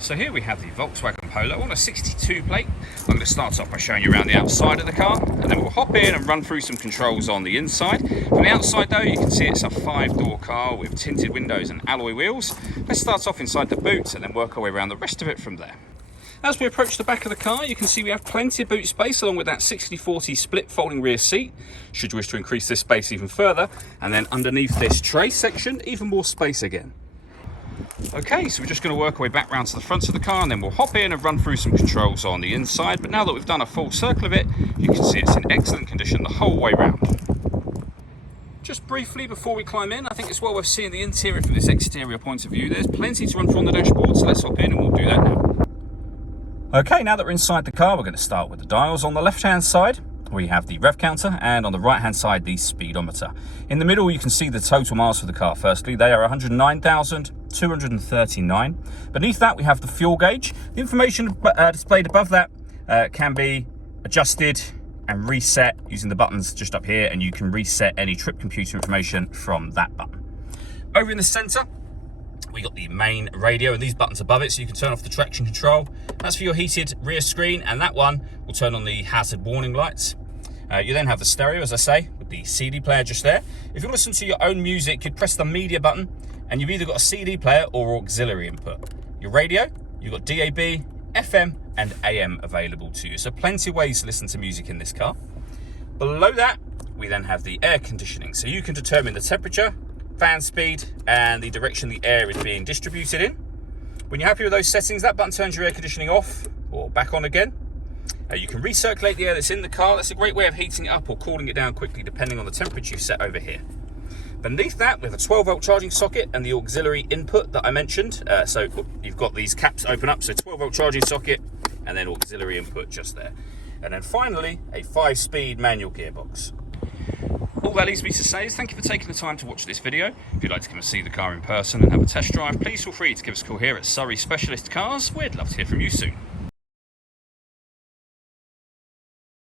So here we have the Volkswagen Polo on a 62 plate. I'm going to start off by showing you around the outside of the car, and then we'll hop in and run through some controls on the inside. From the outside though, you can see it's a 5-door car with tinted windows and alloy wheels. Let's start off inside the boot and then work our way around the rest of it from there. As we approach the back of the car, you can see we have plenty of boot space along with that 60/40 split folding rear seat, should you wish to increase this space even further. And then underneath this tray section, even more space again. Okay, so we're just going to work our way back round to the front of the car, and then we'll hop in and run through some controls on the inside. But now that we've done a full circle of it, you can see it's in excellent condition the whole way round. Just briefly before we climb in, I think it's well worth seeing the interior from this exterior point of view. There's plenty to run through on the dashboard, so let's hop in and we'll do that now. Okay, now that we're inside the car, we're going to start with the dials. On the left-hand side, we have the rev counter, and on the right-hand side, the speedometer. In the middle, you can see the total miles for the car. Firstly, they are 109,239. Beneath that, we have the fuel gauge. The information displayed above that can be adjusted and reset using the buttons just up here, and you can reset any trip computer information from that button. Over in the center, we got the main radio and these buttons above it, so you can turn off the traction control. That's for your heated rear screen, and that one will turn on the hazard warning lights. You then have the stereo, as I say, with the CD player just there. If you want to listen to your own music, you'd press the media button, and you've either got a CD player or auxiliary input. Your radio, you've got DAB, FM, and AM available to you. So plenty of ways to listen to music in this car. Below that, we then have the air conditioning. So you can determine the temperature, fan speed, and the direction the air is being distributed in. When you're happy with those settings, that button turns your air conditioning off or back on again. You can recirculate the air that's in the car. That's a great way of heating it up or cooling it down quickly depending on the temperature you set over here. Beneath that, we have a 12-volt charging socket and the auxiliary input that I mentioned. So you've got these caps open up, so 12-volt charging socket and then auxiliary input just there. And then finally, a 5-speed manual gearbox. All that leaves me to say is thank you for taking the time to watch this video. If you'd like to come and see the car in person and have a test drive, please feel free to give us a call here at Surrey Specialist Cars. We'd love to hear from you soon.